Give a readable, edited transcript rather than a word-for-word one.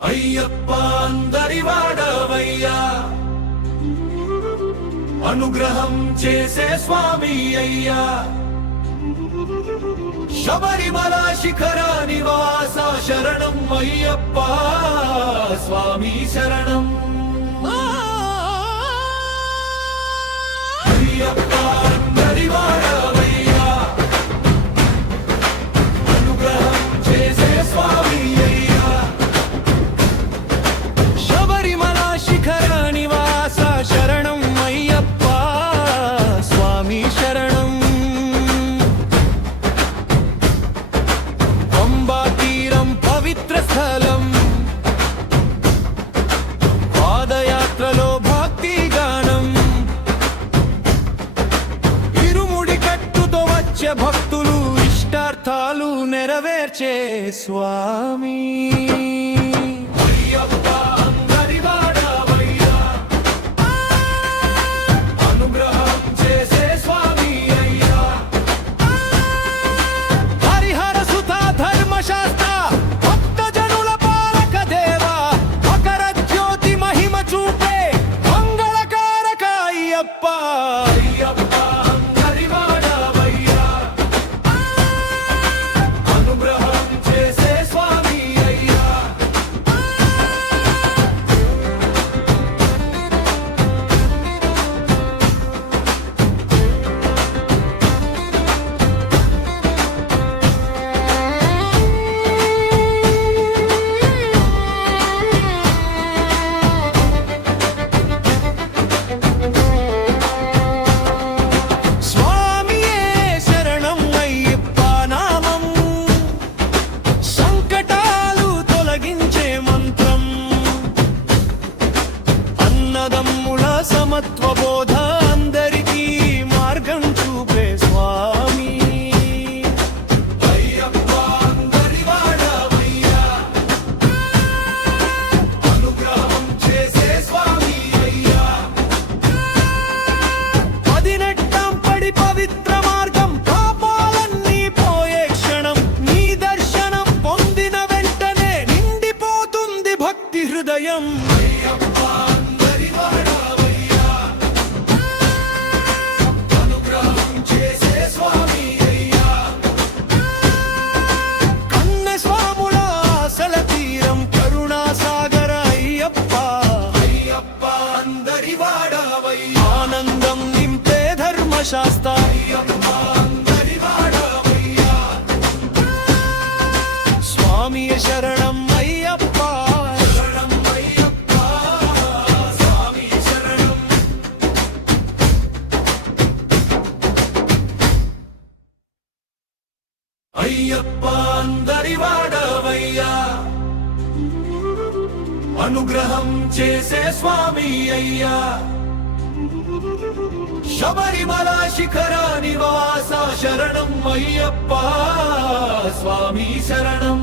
అయ్యప్ప అందరి వాడవయ్యా, అనుగ్రహం చేసే స్వామి అయ్యా. శబరిమల శిఖర నివాస శరణం అయ్యప్ప స్వామి శరణం. అయ్యప్ప అందరి వాడవయ్యా, అనుగ్రహం చేసే స్వామి అయ్యా. శబరిమల శిఖర నివాస శరణం అయ్యప్ప స్వామి శరణం. పంబా తీరం పవిత్ర స్థలం, పాదయాత్రలో భక్తి గానం, ఇరుముడి కట్టుతో వచ్చే భక్తులు ఇష్టార్థాలు నెరవేర్చే స్వామి. అయ్యప్ప అందరి వాడవయ్యా, అనుగ్రహం చేసే స్వామి అయ్యా. హరిహర సుత ధర్మశాస్త్ర భక్త జనుల పాలక దేవా, మకర జ్యోతి మహిమ చూపే మంగళకారక అయ్యప్ప. అయ్యప్ప అందరి వాడవయ్యా, అనుగ్రహం చేసే స్వామి అయ్యా. స్వామియే శరణం అయ్యప్ప నామం, సంకటాలు తొలగించే మంత్రం, అన్నదమ్ముల సమత్వ బోధ అందరికీ మార్గం చూపే స్వామి. అయ్యప్ప అందరి వాడవయ్యా, అనుగ్రహం చేసే స్వామి అయ్యా. పదినెట్టం పడి పవిత్ర మార్గం, పాపాలన్నీ పోయే క్షణం, నీ దర్శనం పొందిన వెంటనే నిండిపోతుంది భక్తి హృదయం. అయ్యప్ప అందరి వాడవయ్యా, అనుగ్రహం చేసే స్వామి అయ్యా. కన్న స్వాముల ఆశల తీరం, కరుణా సాగర అయ్యప్ప. అయ్యప్ప అందరి వాడవయ్యా, ఆనందం నింపే ధర్మశాస్త్ర, అయ్యప్ప అందరి వాడవయ్యా. స్వామి శరణం అయ్యప్ప. శరణం అయ్యప్ప స్వామి శరణం. అయ్యప్ప అందరి వాడవయ్యా, అనుగ్రహం చేసే స్వామి అయ్యా. శబరిమల శిఖర నివాస శరణం అయ్యప్ప స్వామి శరణం.